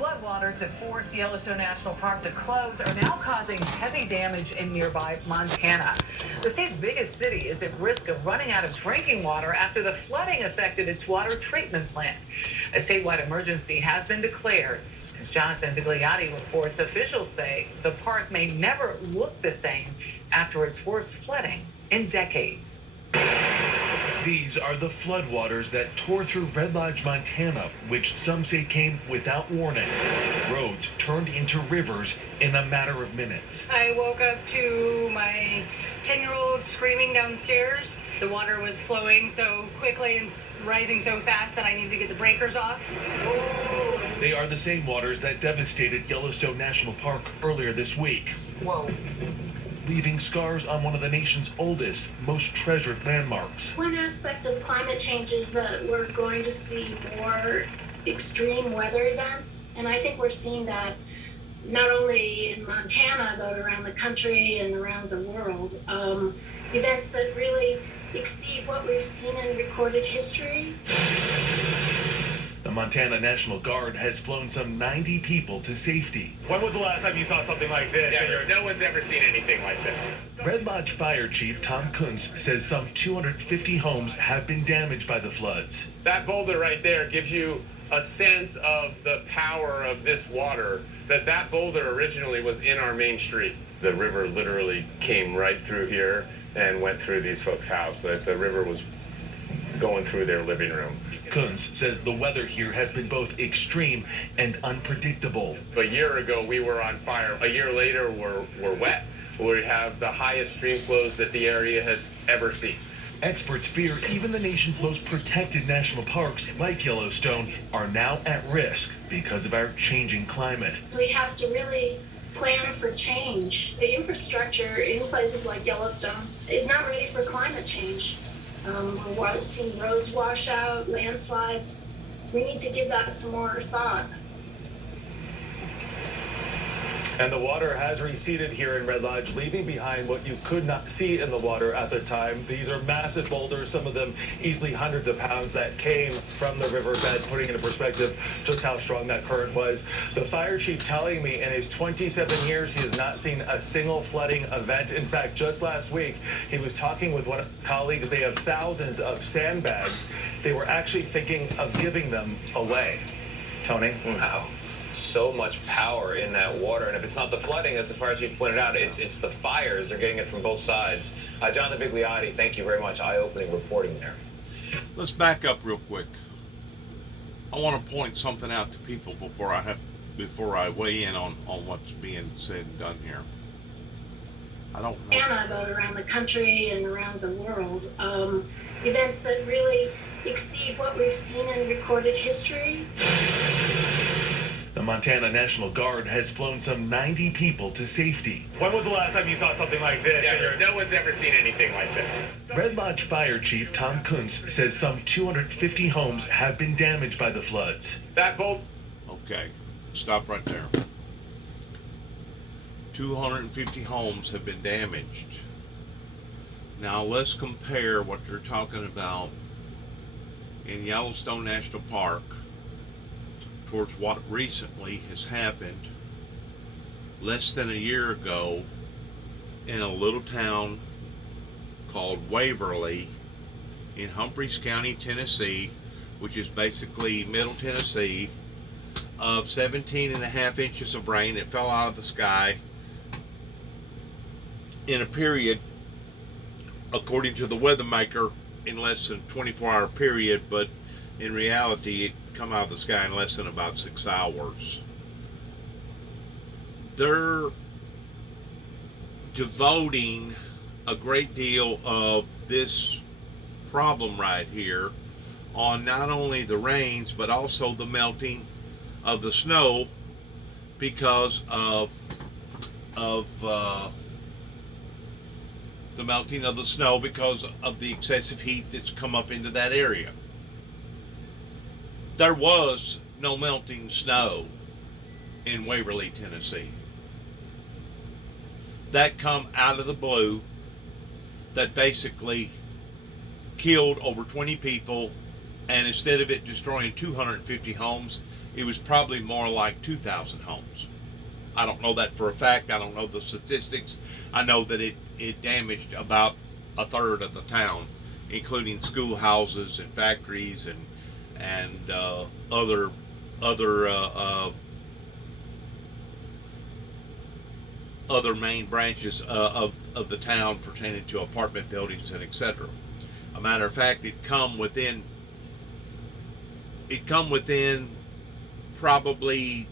Floodwaters that forced Yellowstone National Park to close are now causing heavy damage in nearby Montana. The state's biggest city is at risk of running out of drinking water after the flooding affected its water treatment plant. A statewide emergency has been declared. As Jonathan Vigliotti reports, officials say the park may never look the same after its worst flooding in decades. These are the floodwaters that tore through Red Lodge, Montana, which some say came without warning. Roads turned into rivers in a matter of minutes. I woke up to my 10-year-old screaming downstairs. The water was flowing so quickly and rising so fast that I needed to get the breakers off. They are the same waters that devastated Yellowstone National Park earlier this week. Whoa. Leaving scars on one of the nation's oldest, most treasured landmarks. One aspect of climate change is that we're going to see more extreme weather events, and I think we're seeing that not only in Montana, but around the country and around the world. Events that really exceed what we've seen in recorded history. The Montana National Guard has flown some 90 people to safety. When was the last time you saw something like this? No one's ever seen anything like this. Red Lodge Fire Chief Tom Kuntz says some 250 homes have been damaged by the floods. That boulder right there gives you a sense of the power of this water, that boulder originally was in our main street. The river literally came right through here and went through these folks' house. The river was going through their living room. Kuntz says the weather here has been both extreme and unpredictable. A year ago, we were on fire. A year later, we're wet. We have the highest stream flows that the area has ever seen. Experts fear even the nation's most protected national parks, like Yellowstone, are now at risk because of our changing climate. We have to really plan for change. The infrastructure in places like Yellowstone is not ready for climate change. We're seeing roads wash out, landslides. We need to give that some more thought. And the water has receded here in Red Lodge, leaving behind what you could not see in the water at the time. These are massive boulders, some of them easily hundreds of pounds, that came from the riverbed, putting into perspective just how strong that current was. The fire chief telling me in his 27 years he has not seen a single flooding event. In fact, just last week, he was talking with one of his colleagues. They have thousands of sandbags. They were actually thinking of giving them away. Tony? Wow. So much power in that water, and if it's not the flooding, as the fire chief pointed out, it's the fires. They're getting it from both sides. Jonathan Vigliotti, thank you very much. Eye-opening reporting there. Let's back up real quick. I want to point something out to people before I weigh in on what's being said and done here. I don't know. But around the country and around the world, events that really exceed what we've seen in recorded history. The Montana National Guard has flown some 90 people to safety. When was the last time you saw something like this? No one's ever seen anything like this. Red Lodge Fire Chief Tom Kuntz says some 250 homes have been damaged by the floods. That boulder. Okay, stop right there. 250 homes have been damaged. Now let's compare what they're talking about in Yellowstone National Park towards what recently has happened less than a year ago in a little town called Waverly in Humphreys County, Tennessee, which is basically middle Tennessee, of 17.5 inches of rain that fell out of the sky in a period, according to the weather maker, in less than 24-hour period, but in reality it come out of the sky in less than about 6 hours. They're devoting a great deal of this problem right here on not only the rains but also the melting of the snow because of the melting of the snow because of the excessive heat that's come up into that area. There was no melting snow in Waverly, Tennessee. That come out of the blue, that basically killed over 20 people, and instead of it destroying 250 homes, it was probably more like 2,000 homes. I don't know that for a fact. I don't know the statistics. I know that it damaged about a third of the town, including schoolhouses and factories and other main branches of the town pertaining to apartment buildings and etc. A matter of fact, it come within probably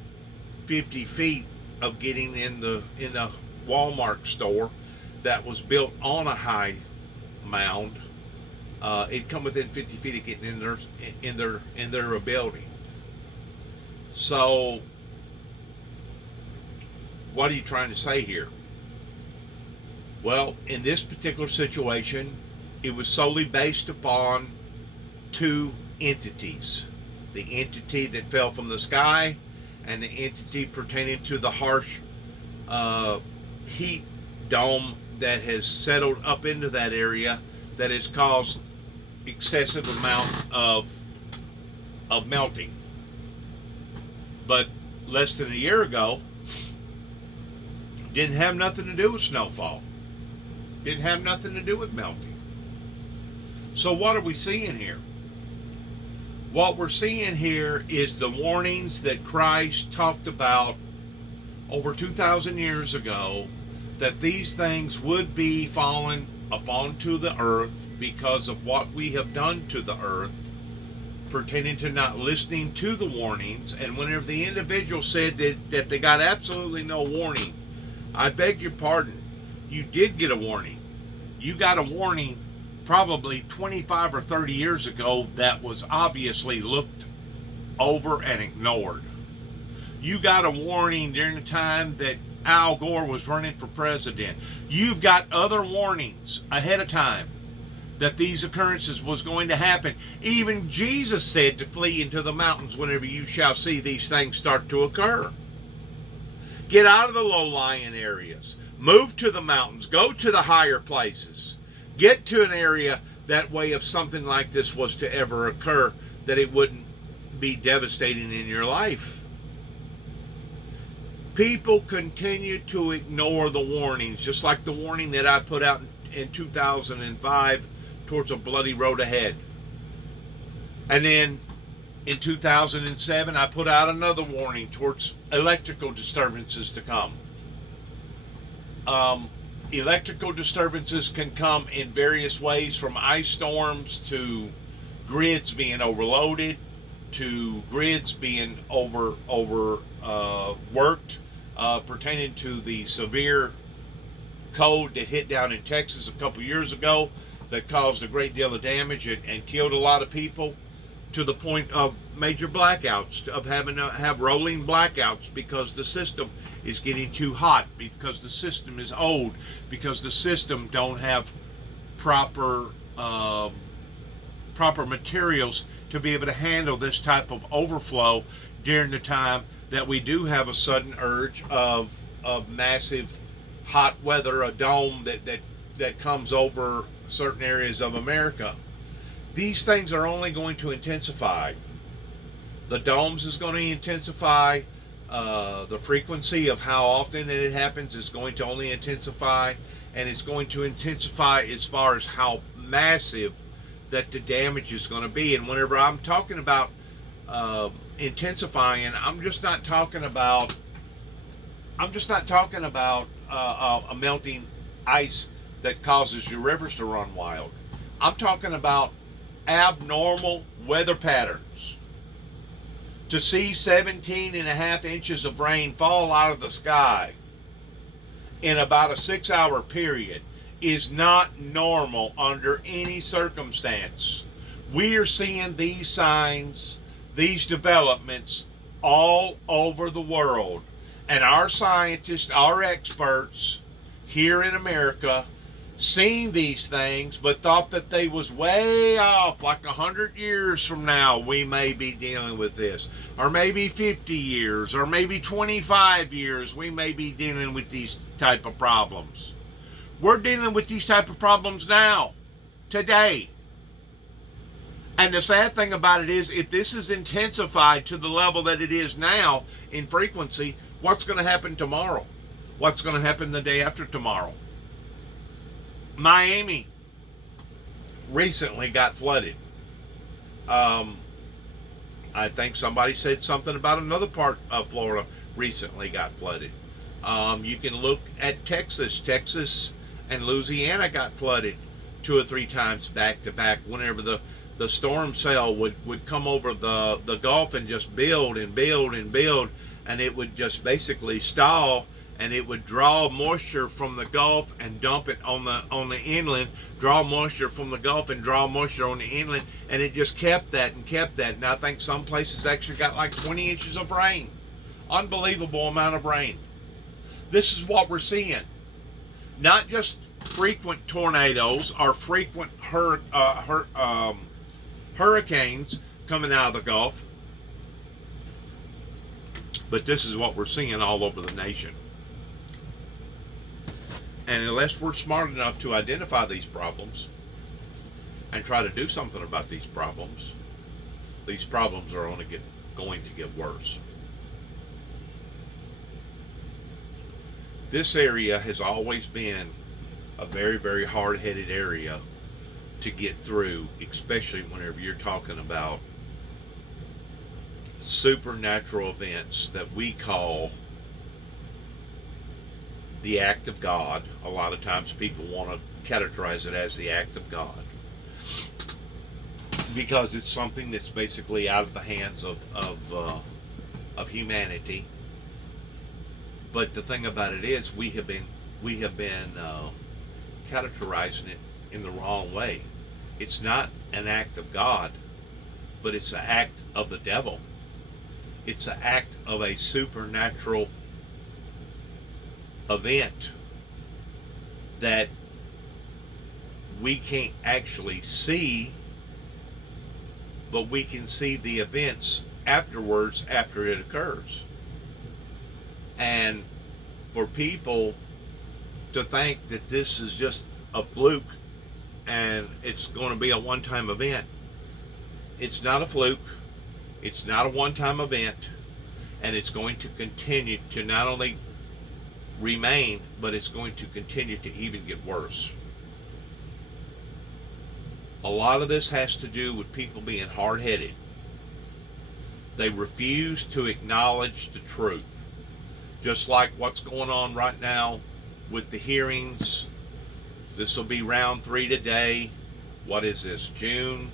50 feet of getting in the Walmart store that was built on a high mound. It come within 50 feet of getting in their building. So what are you trying to say here? Well, in this particular situation, it was solely based upon two entities. The entity that fell from the sky and the entity pertaining to the harsh heat dome that has settled up into that area that has caused excessive amount of melting. But less than a year ago, didn't have nothing to do with snowfall. Didn't have nothing to do with melting. So what are we seeing here? What we're seeing here is the warnings that Christ talked about over 2,000 years ago, that these things would be fallen upon to the earth because of what we have done to the earth, pertaining to not listening to the warnings. And whenever the individual said that they got absolutely no warning, I beg your pardon, you did get a warning. You got a warning probably 25 or 30 years ago that was obviously looked over and ignored. You got a warning during the time that Al Gore was running for president. You've got other warnings ahead of time that these occurrences was going to happen. Even Jesus said to flee into the mountains whenever you shall see these things start to occur. Get out of the low-lying areas. Move to the mountains. Go to the higher places. Get to an area that way if something like this was to ever occur, that it wouldn't be devastating in your life. People continue to ignore the warnings, just like the warning that I put out in 2005 towards a bloody road ahead. And then in 2007, I put out another warning towards electrical disturbances to come. Electrical disturbances can come in various ways, from ice storms to grids being overloaded, to grids being overworked, pertaining to the severe cold that hit down in Texas a couple years ago that caused a great deal of damage and killed a lot of people, to the point of major blackouts, of having to have rolling blackouts because the system is getting too hot, because the system is old, because the system don't have proper materials to be able to handle this type of overflow during the time that we do have a sudden urge of massive hot weather, a dome that comes over certain areas of America. These things are only going to intensify. The domes is going to intensify. The frequency of how often it happens is going to only intensify, and it's going to intensify as far as how massive that the damage is going to be. And whenever I'm talking about intensifying, I'm just not talking about a melting ice that causes your rivers to run wild. I'm talking about abnormal weather patterns. To see 17.5 inches of rain fall out of the sky in about a 6-hour period is not normal under any circumstance. We are seeing these signs, these developments all over the world. And our scientists, our experts here in America, seen these things, but thought that they was way off, like 100 years from now we may be dealing with this, or maybe 50 years, or maybe 25 years we may be dealing with these type of problems. We're dealing with these type of problems now, today. And the sad thing about it is, if this is intensified to the level that it is now in frequency, what's going to happen tomorrow? What's going to happen the day after tomorrow? Miami recently got flooded. I think somebody said something about another part of Florida recently got flooded. You can look at Texas. Texas and Louisiana got flooded 2 or 3 times back to back whenever the storm cell would come over the Gulf and just build and build and build, and it would just basically stall, and it would draw moisture from the Gulf and dump it on the inland, draw moisture from the Gulf and draw moisture on the inland, and it just kept that and kept that. And I think some places actually got like 20 inches of rain. Unbelievable amount of rain. This is what we're seeing. Not just frequent tornadoes or frequent hurricanes coming out of the Gulf, but this is what we're seeing all over the nation. And unless we're smart enough to identify these problems and try to do something about these problems are only going to get worse. This area has always been a very, very hard-headed area to get through, especially whenever you're talking about supernatural events that we call the act of God. A lot of times people want to categorize it as the act of God, because it's something that's basically out of the hands of humanity. But the thing about it is, we have been categorizing it in the wrong way. It's not an act of God, but it's an act of the devil. It's an act of a supernatural event that we can't actually see, but we can see the events afterwards, after it occurs. And for people to think that this is just a fluke and it's going to be a one-time event, it's not a fluke, it's not a one-time event, and it's going to continue to not only remain, but it's going to continue to even get worse. A lot of this has to do with people being hard-headed. They refuse to acknowledge the truth. Just like what's going on right now with the hearings. This will be round 3 today. What is this? June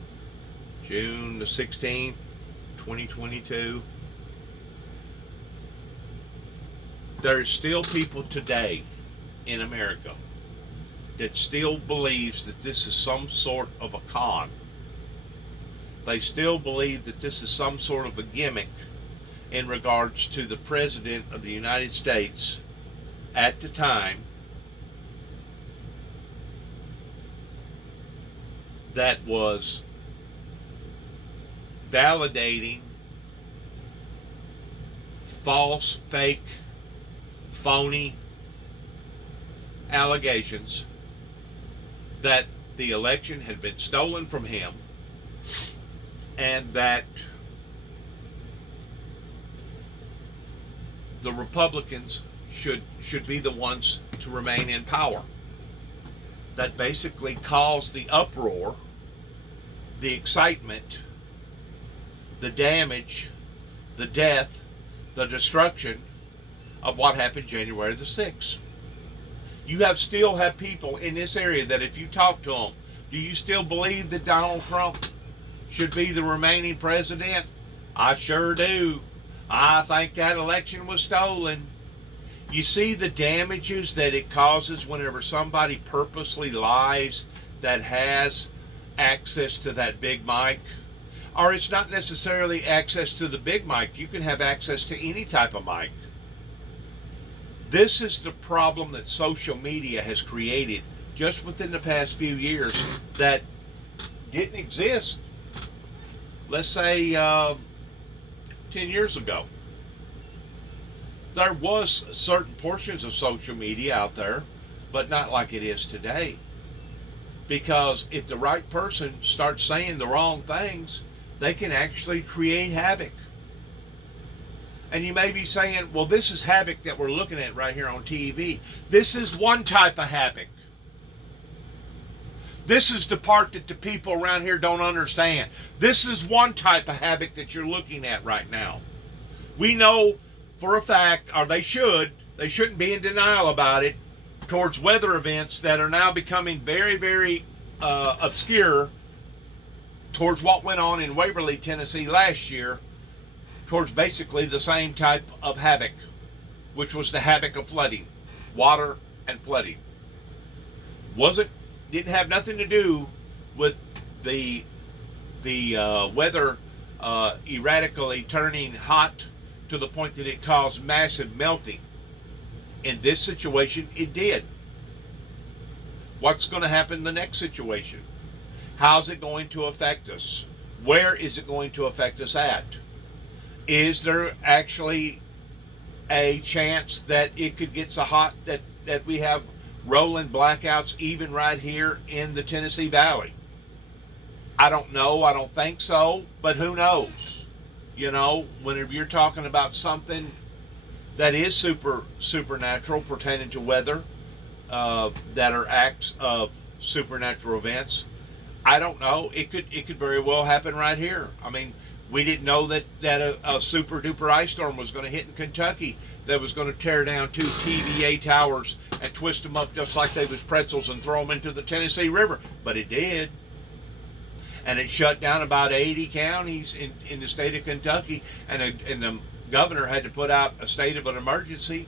the 16th, 2022. There's still people today in America that still believes that this is some sort of a con. They still believe that this is some sort of a gimmick in regards to the President of the United States at the time that was validating false, fake, phony allegations that the election had been stolen from him, and that the Republicans should be the ones to remain in power. That basically caused the uproar, the excitement, the damage, the death, the destruction of what happened January the 6th. You still have people in this area that if you talk to them, do you still believe that Donald Trump should be the remaining president? I sure do. I think that election was stolen. You see the damages that it causes whenever somebody purposely lies that has access to that big mic? Or it's not necessarily access to the big mic. You can have access to any type of mic. This is the problem that social media has created just within the past few years that didn't exist, let's say, 10 years ago. There was certain portions of social media out there, but not like it is today. Because if the right person starts saying the wrong things, they can actually create havoc. And you may be saying, well, this is havoc that we're looking at right here on TV. This is one type of havoc. This is the part that the people around here don't understand. This is one type of havoc that you're looking at right now. We know for a fact, or they shouldn't be in denial about it, towards weather events that are now becoming very, very obscure towards what went on in Waverly, Tennessee last year, towards basically the same type of havoc, which was the havoc of flooding, water and flooding. Didn't have nothing to do with the weather erratically turning hot to the point that it caused massive melting. In this situation, it did. What's going to happen in the next situation? How's it going to affect us? Where is it going to affect us at? Is there actually a chance that it could get so hot that we have rolling blackouts even right here in the Tennessee Valley? I don't know. I don't think so. But who knows? You know, whenever you're talking about something that is supernatural pertaining to weather, that are acts of supernatural events, I don't know. It could very well happen right here. I mean, we didn't know that a super duper ice storm was going to hit in Kentucky that was going to tear down 2 TVA towers and twist them up just like they was pretzels and throw them into the Tennessee River. But it did. And it shut down about 80 counties in the state of Kentucky, and the governor had to put out a state of an emergency,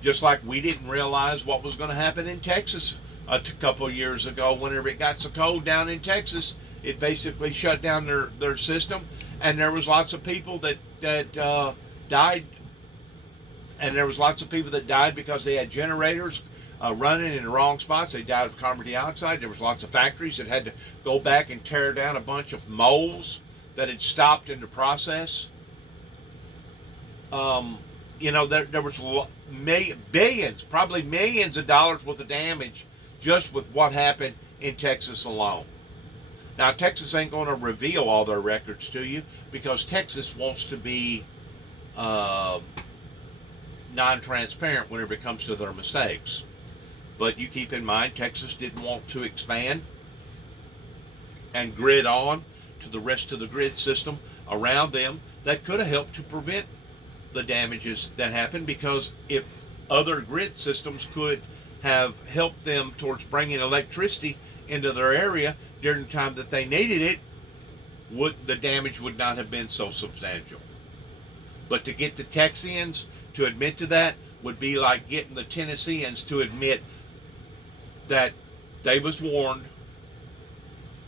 just like we didn't realize what was going to happen in Texas a couple of years ago. Whenever it got so cold down in Texas, it basically shut down their system, and there was lots of people that died, and there was lots of people that died because they had generators running in the wrong spots. They died of carbon dioxide. There was lots of factories that had to go back and tear down a bunch of moles that had stopped in the process. You know, there was billions, probably millions of dollars worth of damage just with what happened in Texas alone. Now, Texas ain't going to reveal all their records to you because Texas wants to be non-transparent whenever it comes to their mistakes. But you keep in mind, Texas didn't want to expand and grid on to the rest of the grid system around them that could have helped to prevent the damages that happened, because if other grid systems could have helped them towards bringing electricity into their area during the time that they needed it, the damage would not have been so substantial. But to get the Texians to admit to that would be like getting the Tennesseans to admit that they was warned,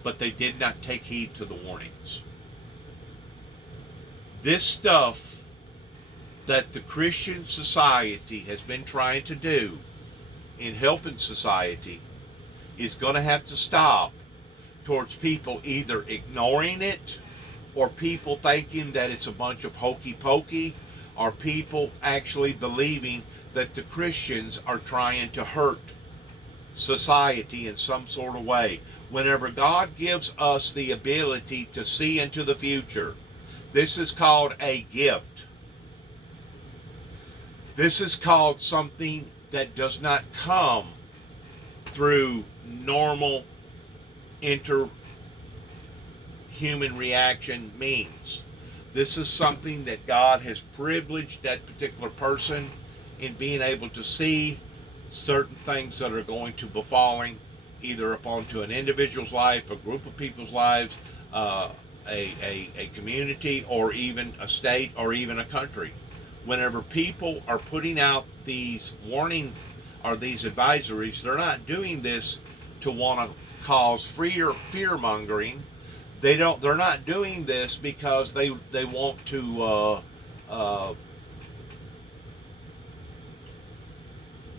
but they did not take heed to the warnings. This stuff that the Christian society has been trying to do in helping society is going to have to stop towards people either ignoring it, or people thinking that it's a bunch of hokey pokey, or people actually believing that the Christians are trying to hurt society in some sort of way. Whenever God gives us the ability to see into the future, this is called a gift. This is called something that does not come through normal interhuman reaction means. This is something that God has privileged that particular person in being able to see certain things that are going to befalling either upon to an individual's life, a group of people's lives, a community, or even a state, or even a country. Whenever people are putting out these warnings or these advisories, they're not doing this to want to cause fear mongering. They're not doing this because they want to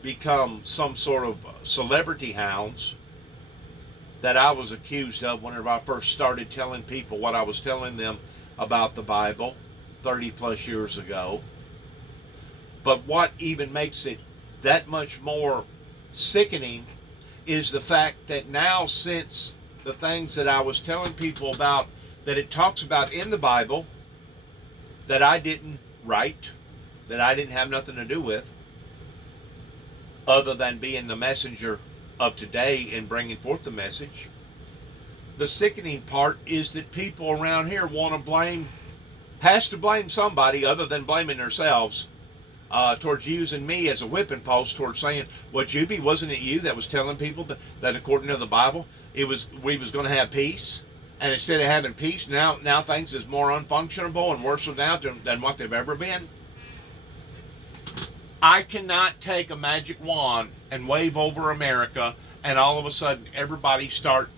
become some sort of celebrity hounds that I was accused of whenever I first started telling people what I was telling them about the Bible 30 plus years ago. But what even makes it that much more sickening is the fact that now, since the things that I was telling people about, that it talks about in the Bible, that I didn't write, that I didn't have nothing to do with, other than being the messenger of today and bringing forth the message. The sickening part is that people around here has to blame somebody other than blaming themselves, towards using me as a whipping post, towards saying, well, Juby, wasn't it you that was telling people that according to the Bible, we was going to have peace? And instead of having peace, now things is more unfunctionable and worse now than what they've ever been. I cannot take a magic wand and wave over America and all of a sudden everybody start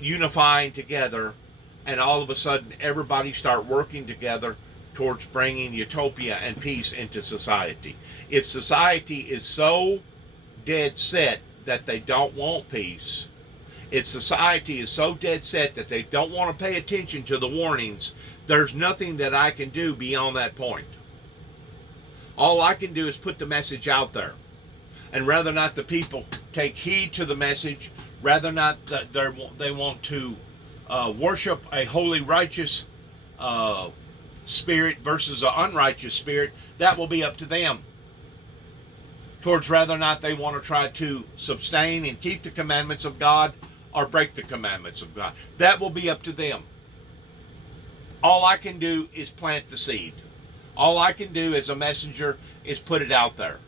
unifying together, and all of a sudden everybody start working together towards bringing utopia and peace into society. If society is so dead set that they don't want peace, if society is so dead set that they don't want to pay attention to the warnings, there's nothing that I can do beyond that point. All I can do is put the message out there. And rather not the people take heed to the message, rather not that they want to worship a holy, righteous spirit versus an unrighteous spirit, that will be up to them. Towards whether or not they want to try to sustain and keep the commandments of God or break the commandments of God. That will be up to them. All I can do is plant the seed. All I can do as a messenger is put it out there.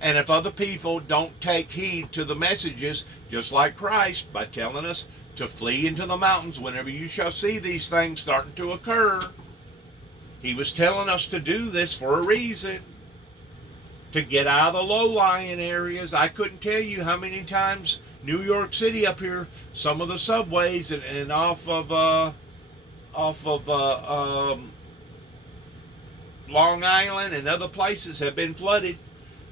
And if other people don't take heed to the messages, just like Christ, by telling us to flee into the mountains whenever you shall see these things starting to occur, he was telling us to do this for a reason. To get out of the low-lying areas. I couldn't tell you how many times New York City up here, some of the subways and off of Long Island and other places have been flooded.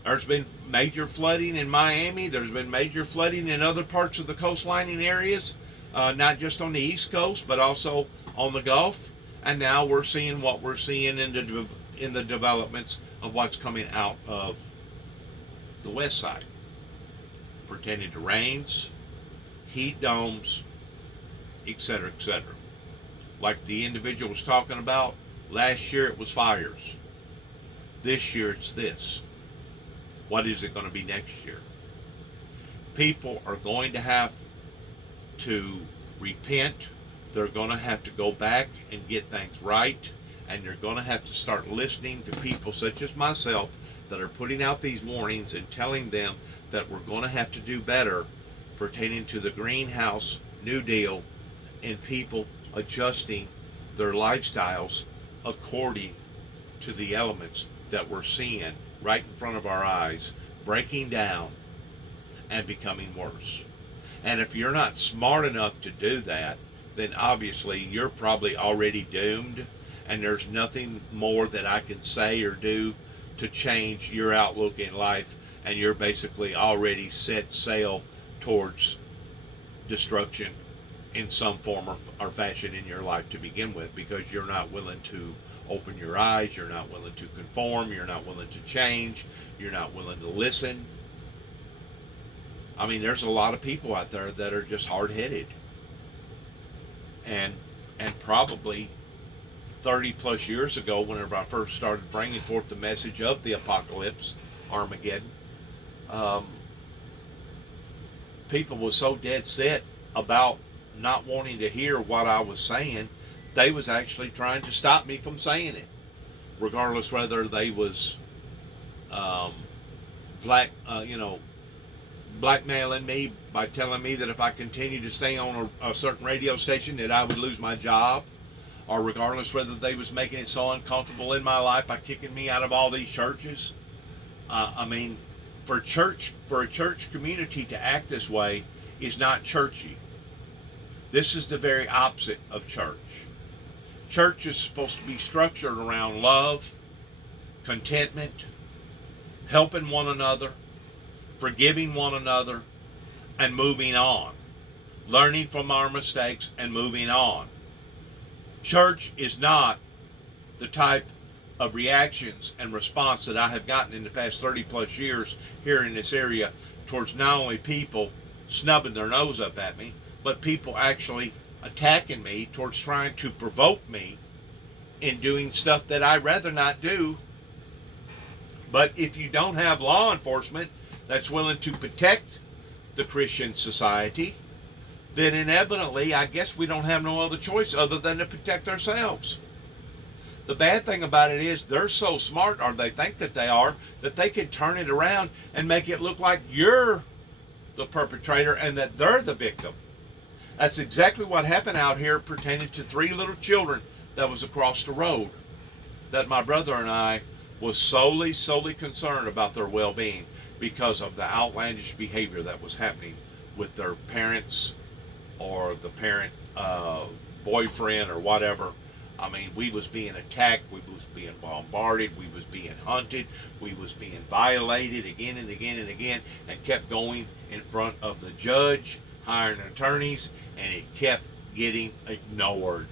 There's been major flooding in Miami. There's been major flooding in other parts of the coastlining areas, not just on the East Coast, but also on the Gulf. And now we're seeing what we're seeing in the developments of what's coming out of the west side, pertaining to rains, heat domes, etc., etc. Like the individual was talking about, last year it was fires. This year it's this. What is it going to be next year? People are going to have to repent. They're going to have to go back and get things right. And you're going to have to start listening to people such as myself that are putting out these warnings and telling them that we're going to have to do better pertaining to the greenhouse New Deal and people adjusting their lifestyles according to the elements that we're seeing right in front of our eyes, breaking down and becoming worse. And if you're not smart enough to do that, then obviously you're probably already doomed. And there's nothing more that I can say or do to change your outlook in life. And you're basically already set sail towards destruction in some form or fashion in your life to begin with, because you're not willing to open your eyes, you're not willing to conform, you're not willing to change, you're not willing to listen. I mean, there's a lot of people out there that are just hard-headed. And probably 30 plus years ago, whenever I first started bringing forth the message of the apocalypse, Armageddon, people were so dead set about not wanting to hear what I was saying, they was actually trying to stop me from saying it, regardless whether they was blackmailing me by telling me that if I continued to stay on a certain radio station that I would lose my job, or regardless whether they was making it so uncomfortable in my life by kicking me out of all these churches. I mean, for a church community to act this way is not churchy. This is the very opposite of church. Church is supposed to be structured around love, contentment, helping one another, forgiving one another, and moving on. Learning from our mistakes and moving on. Church is not the type of reactions and response that I have gotten in the past 30 plus years here in this area towards not only people snubbing their nose up at me, but people actually attacking me towards trying to provoke me in doing stuff that I'd rather not do. But if you don't have law enforcement that's willing to protect the Christian society, then inevitably, I guess we don't have no other choice other than to protect ourselves. The bad thing about it is they're so smart, or they think that they are, that they can turn it around and make it look like you're the perpetrator and that they're the victim. That's exactly what happened out here pertaining to 3 little children that was across the road, that my brother and I was solely concerned about their well-being because of the outlandish behavior that was happening with their parents or the parent boyfriend or whatever. I mean, we was being attacked, we was being bombarded, we was being hunted, we was being violated again and again and again, and kept going in front of the judge, hiring attorneys, and it kept getting ignored.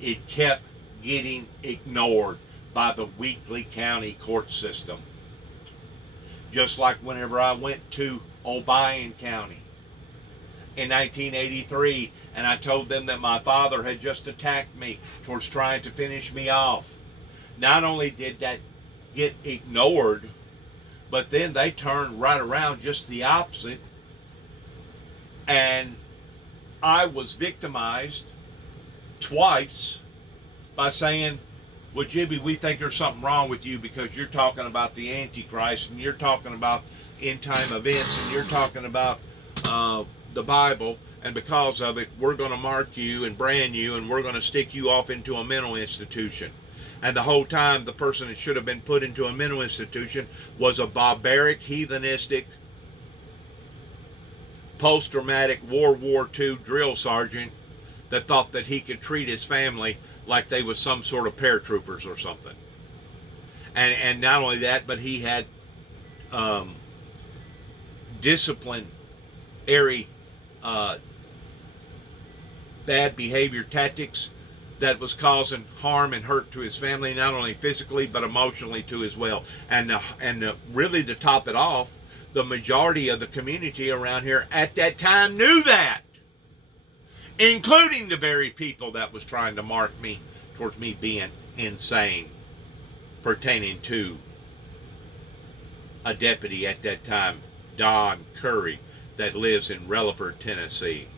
It kept getting ignored by the weekly county court system. Just like whenever I went to Obion County in 1983, and I told them that my father had just attacked me towards trying to finish me off. Not only did that get ignored, but then they turned right around just the opposite, and I was victimized twice by saying, well, Jibby, we think there's something wrong with you because you're talking about the Antichrist, and you're talking about end-time events, and you're talking about the Bible, and because of it, we're going to mark you and brand you, and we're going to stick you off into a mental institution. And the whole time, the person that should have been put into a mental institution was a barbaric, heathenistic, post-traumatic World War II drill sergeant that thought that he could treat his family like they was some sort of paratroopers or something. And not only that, but he had disciplinary bad behavior tactics that was causing harm and hurt to his family, not only physically but emotionally too as well. And really, to top it off, the majority of the community around here at that time knew that, including the very people that was trying to mark me towards me being insane, pertaining to a deputy at that time, Don Curry, that lives in Relaford, Tennessee,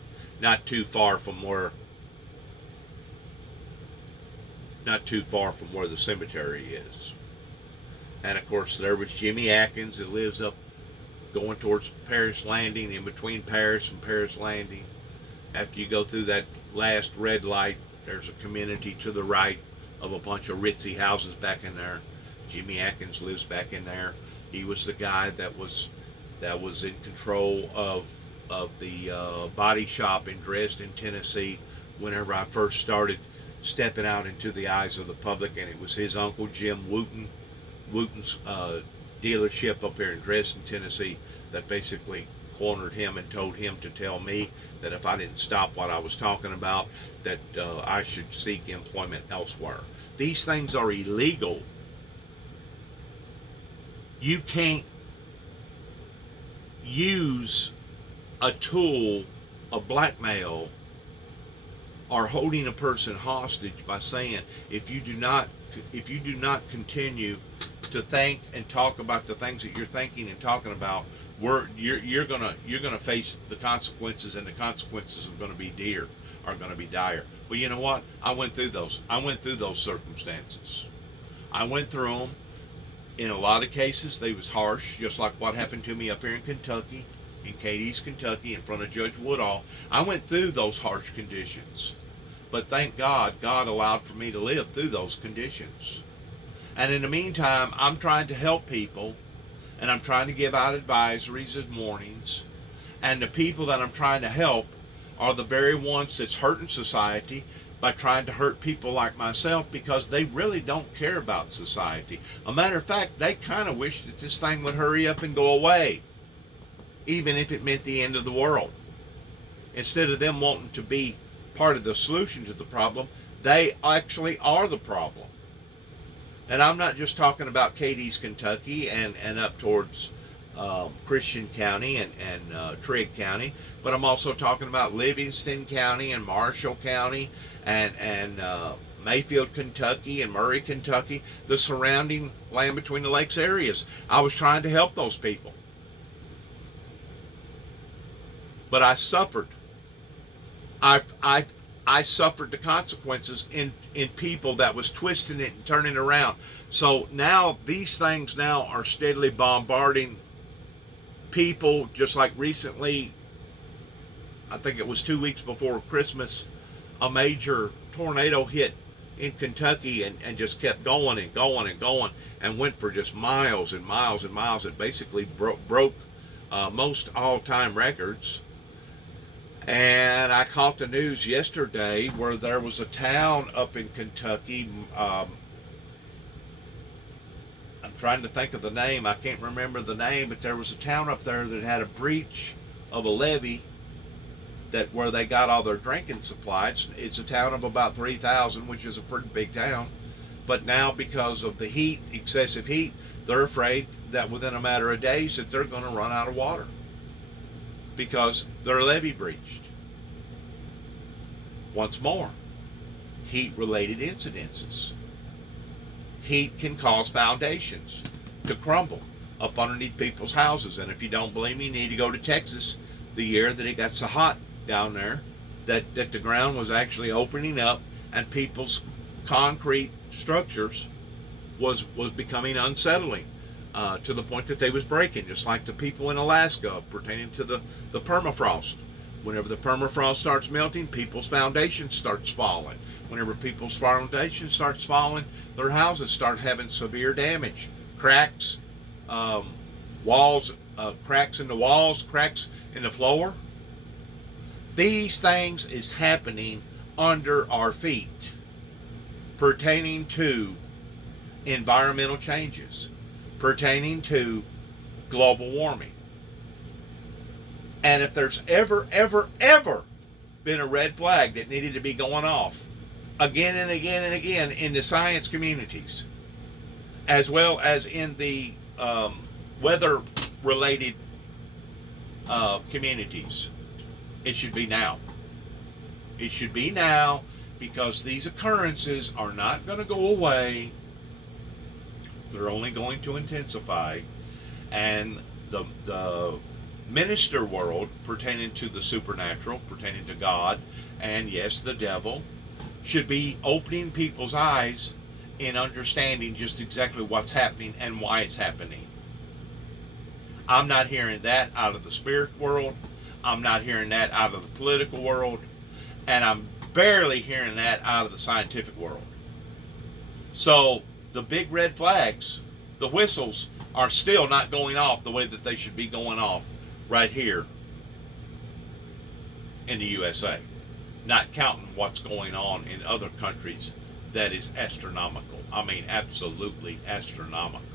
not too far from where the cemetery is. And of course, there was Jimmy Atkins that lives up going towards Paris Landing, in between Paris and Paris Landing. After you go through that last red light, there's a community to the right of a bunch of ritzy houses back in there. Jimmy Atkins lives back in there. He was the guy that was in control of the body shop in Dresden, Tennessee, whenever I first started stepping out into the eyes of the public. And it was his uncle Jim Wooten's dealership up here in Dresden, Tennessee, that basically cornered him and told him to tell me that if I didn't stop what I was talking about, that I should seek employment elsewhere. These things are illegal. You can't use a tool of blackmail or holding a person hostage by saying, if you do not continue to think and talk about the things that you're thinking and talking about, you're gonna face the consequences, and the consequences are gonna be dire. Well, you know what? I went through those circumstances. I went through them. In a lot of cases, they was harsh, just like what happened to me up here in Kentucky, in Cadiz, Kentucky, in front of Judge Woodall. I went through those harsh conditions. But thank God, God allowed for me to live through those conditions. And in the meantime, I'm trying to help people, and I'm trying to give out advisories and warnings. And the people that I'm trying to help are the very ones that's hurting society by trying to hurt people like myself, because they really don't care about society. A matter of fact, they kind of wish that this thing would hurry up and go away, even if it meant the end of the world. Instead of them wanting to be part of the solution to the problem, they actually are the problem. And I'm not just talking about Cadiz, Kentucky, and up towards Christian County and Trigg County, but I'm also talking about Livingston County and Marshall County and Mayfield, Kentucky, and Murray, Kentucky, the surrounding land between the lakes areas. I was trying to help those people, but I suffered. I suffered the consequences in people that was twisting it and turning it around. So now these things now are steadily bombarding people, just like recently, I think it was 2 weeks before Christmas, a major tornado hit in Kentucky and just kept going and going and going and went for just miles and miles and miles. It basically broke most all-time records. And I caught the news yesterday where there was a town up in Kentucky. I'm trying to think of the name. I can't remember the name, but there was a town up there that had a breach of a levee where they got all their drinking supplies. It's a town of about 3,000, which is a pretty big town. But now, because of the heat, excessive heat, they're afraid that within a matter of days that they're going to run out of water because their levee breached. Once more, heat-related incidences. Heat can cause foundations to crumble up underneath people's houses. And if you don't believe me, you need to go to Texas the year that it got so hot down there that the ground was actually opening up and people's concrete structures was becoming unsettling to the point that they was breaking, just like the people in Alaska pertaining to the permafrost. Whenever the permafrost starts melting, people's foundation starts falling. Whenever people's foundation starts falling, their houses start having severe damage. Cracks, walls, cracks in the walls, cracks in the floor. These things is happening under our feet pertaining to environmental changes, pertaining to global warming. And if there's ever been a red flag that needed to be going off again and again and again in the science communities, as well as in the weather-related communities, it should be now. It should be now, because these occurrences are not going to go away. They're only going to intensify. And the minister world pertaining to the supernatural, pertaining to God, and yes, the devil, should be opening people's eyes in understanding just exactly what's happening and why it's happening. I'm not hearing that out of the spirit world. I'm not hearing that out of the political world. And I'm barely hearing that out of the scientific world. So the big red flags, the whistles, are still not going off the way that they should be going off right here in the USA. Not counting what's going on in other countries that is astronomical. I mean, absolutely astronomical.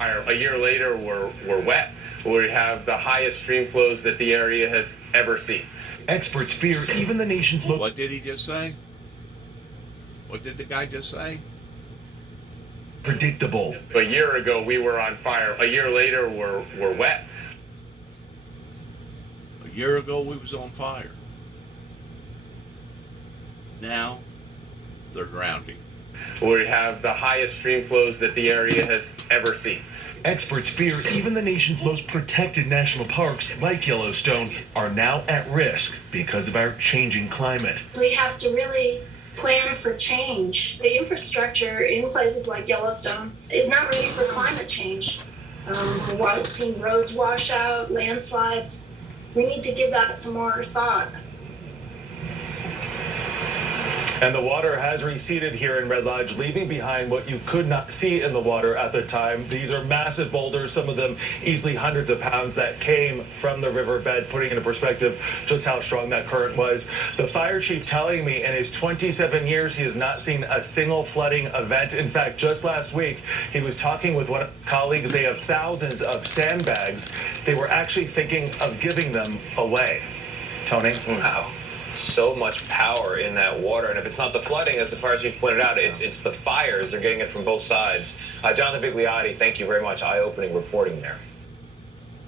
A year later, we're wet. We have the highest stream flows that the area has ever seen. Experts fear even the nation's local. What did he just say? What did the guy just say? Predictable. A year ago, we were on fire. A year later, we're wet. A year ago, we was on fire. Now, they're drowning. We have the highest stream flows that the area has ever seen. Experts fear even the nation's most protected national parks, like Yellowstone, are now at risk because of our changing climate. We have to really plan for change. The infrastructure in places like Yellowstone is not ready for climate change. We've seen roads wash out, landslides. We need to give that some more thought. And the water has receded here in Red Lodge, leaving behind what you could not see in the water at the time. These are massive boulders, some of them easily hundreds of pounds, that came from the riverbed, putting into perspective just how strong that current was. The fire chief telling me in his 27 years he has not seen a single flooding event. In fact, just last week, he was talking with one colleagues. They have thousands of sandbags. They were actually thinking of giving them away. Tony? Wow. so much power in that water. And if it's not the flooding, as the fire chief pointed out, it's the fires. They're getting it from both sides. Jonathan Vigliotti, thank you very much. Eye-opening reporting there.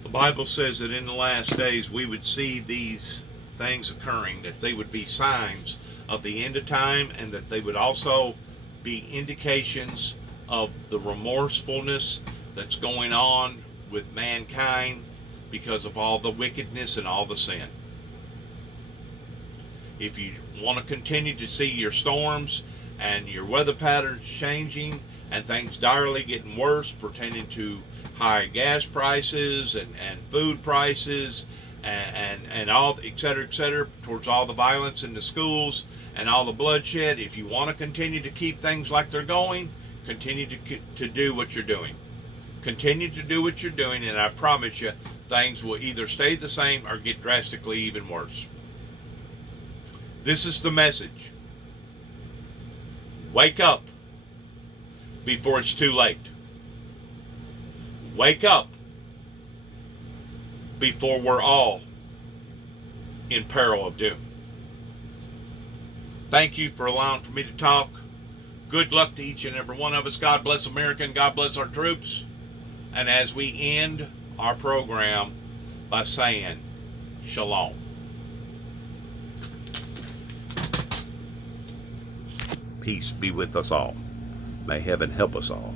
The Bible says that in the last days we would see these things occurring, that they would be signs of the end of time, and that they would also be indications of the remorsefulness that's going on with mankind because of all the wickedness and all the sin. If you want to continue to see your storms and your weather patterns changing and things direly getting worse pertaining to high gas prices and food prices and all, et cetera, towards all the violence in the schools and all the bloodshed, if you want to continue to keep things like they're going, continue to do what you're doing. Continue to do what you're doing, and I promise you, things will either stay the same or get drastically even worse. This is the message. Wake up before it's too late. Wake up before we're all in peril of doom. Thank you for allowing for me to talk. Good luck to each and every one of us. God bless America and God bless our troops. And as we end our program by saying, Shalom. Peace be with us all. May heaven help us all.